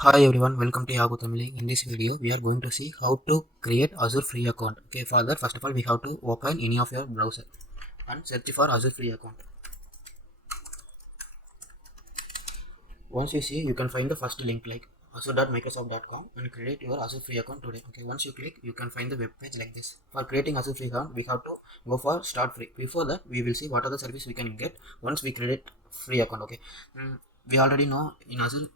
Hi everyone, welcome to YaguTamizhi. In this video, we are going to see how to create Azure free account. Okay, for that, first of all, we have to open any of your browser and search for Azure free account. Once you see, you can find the first link like azure.microsoft.com and create your Azure free account today. Okay, once you click, you can find the web page like this. For creating Azure free account, we have to go for start free. Before that, we will see what are the service we can get once we create free account. Okay, we already know in Azure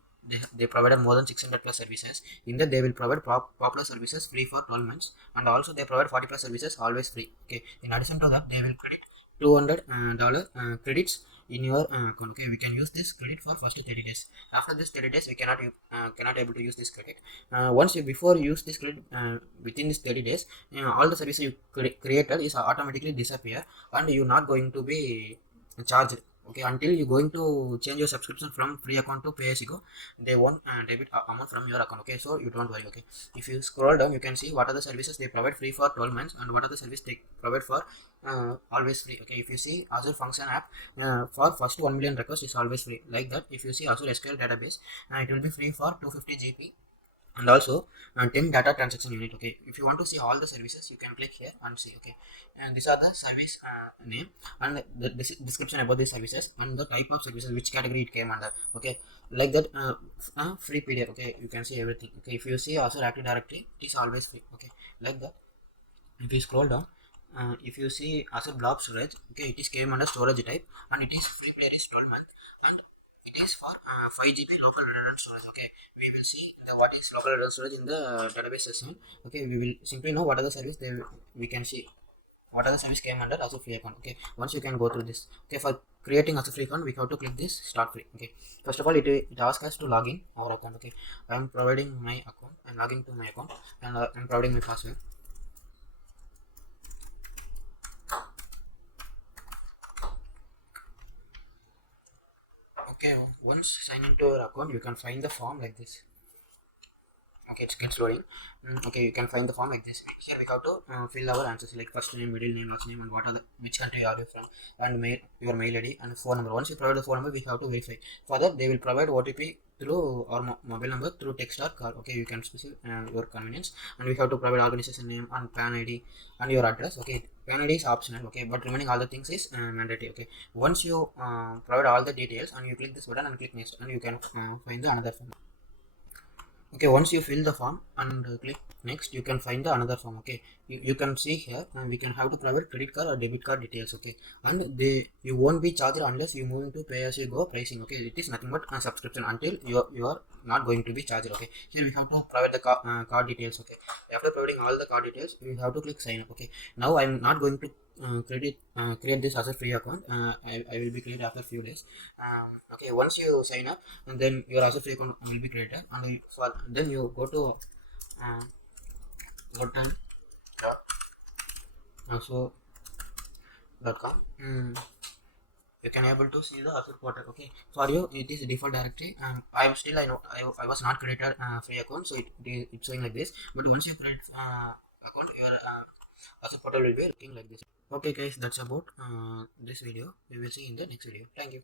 they provided more than 600 plus services. In that, they will provide popular services free for 12 months, and also they provide 40 plus services always free. Okay, in addition to that, they will credit $200 credits in your account. Okay, we can use this credit for first 30 days. After this 30 days, we cannot able to use this credit. Once you before you use this credit within this 30 days, all the services you created is automatically disappear, and you're not going to be charged. Okay, until you're going to change your subscription from free account to pay as you go, they won't debit amount from your account. Okay, so you don't worry. Okay, if you scroll down, you can see what are the services they provide free for 12 months and what are the services they provide for always free. Okay, if you see Azure function app, for first 1 million requests is always free. Like that, if you see Azure SQL database, it will be free for 250 GB and also 10 data transaction unit. Okay, if you want to see all the services, you can click here and see. Okay, and these are the service name and the description about the services and the type of services, which category it came under. Okay, like that, free PDF. Okay, you can see everything. Okay, if you see Azure Active Directory, it is always free. Okay, like that, if you scroll down, if you see Azure blob storage, okay, it is came under storage type and it is free player is 12 month and it is for 5 GB local redundant storage. Okay, we will see the what is local redundant storage in the database session. Okay, we will simply know what are the service they we can see what are the service came under Azure free account. Okay, once you can go through this. Okay, for creating Azure free account, we have to click this start free. Okay, first of all, it asks us to log in our account. Okay, I am providing my account and logging to my account and I'm providing my password. Okay, once sign into your account, you can find the form like this. Okay, it gets loading. Okay, you can find the form like this. Here we have to fill our answers like first name, middle name, last name, and what are the which country are you from, and your mail ID and phone number. Once you provide the phone number, we have to verify. For that, they will provide OTP through our mobile number through text or call. Okay, you can specify your convenience, and we have to provide organization name and PAN ID and your address. Okay, PAN ID is optional. Okay, but remaining all the things is mandatory. Okay, once you provide all the details and you click this button and click next, and you can find the another form. Okay, once you fill the form and click next, you can find the another form. Okay, you can see here we can have to provide credit card or debit card details. Okay, and you won't be charged unless you move into pay as you go pricing. Okay, it is nothing but a subscription until you are not going to be charged. Okay, here we have to provide the card details. Okay, after providing all the card details, we have to click sign up. Okay, now I'm not going to create this as a free account. I will be created after a few days. Okay, once you sign up, and then your Azure free account will be created, and then you go to uh, hotel also.com. You can able to see the Azure portal. Okay, for you it is default directory. I know I was not created free account, so it's showing like this. But once you create account, your Azure portal will be looking like this. Okay guys, that's about this video. We will see in the next video. Thank you.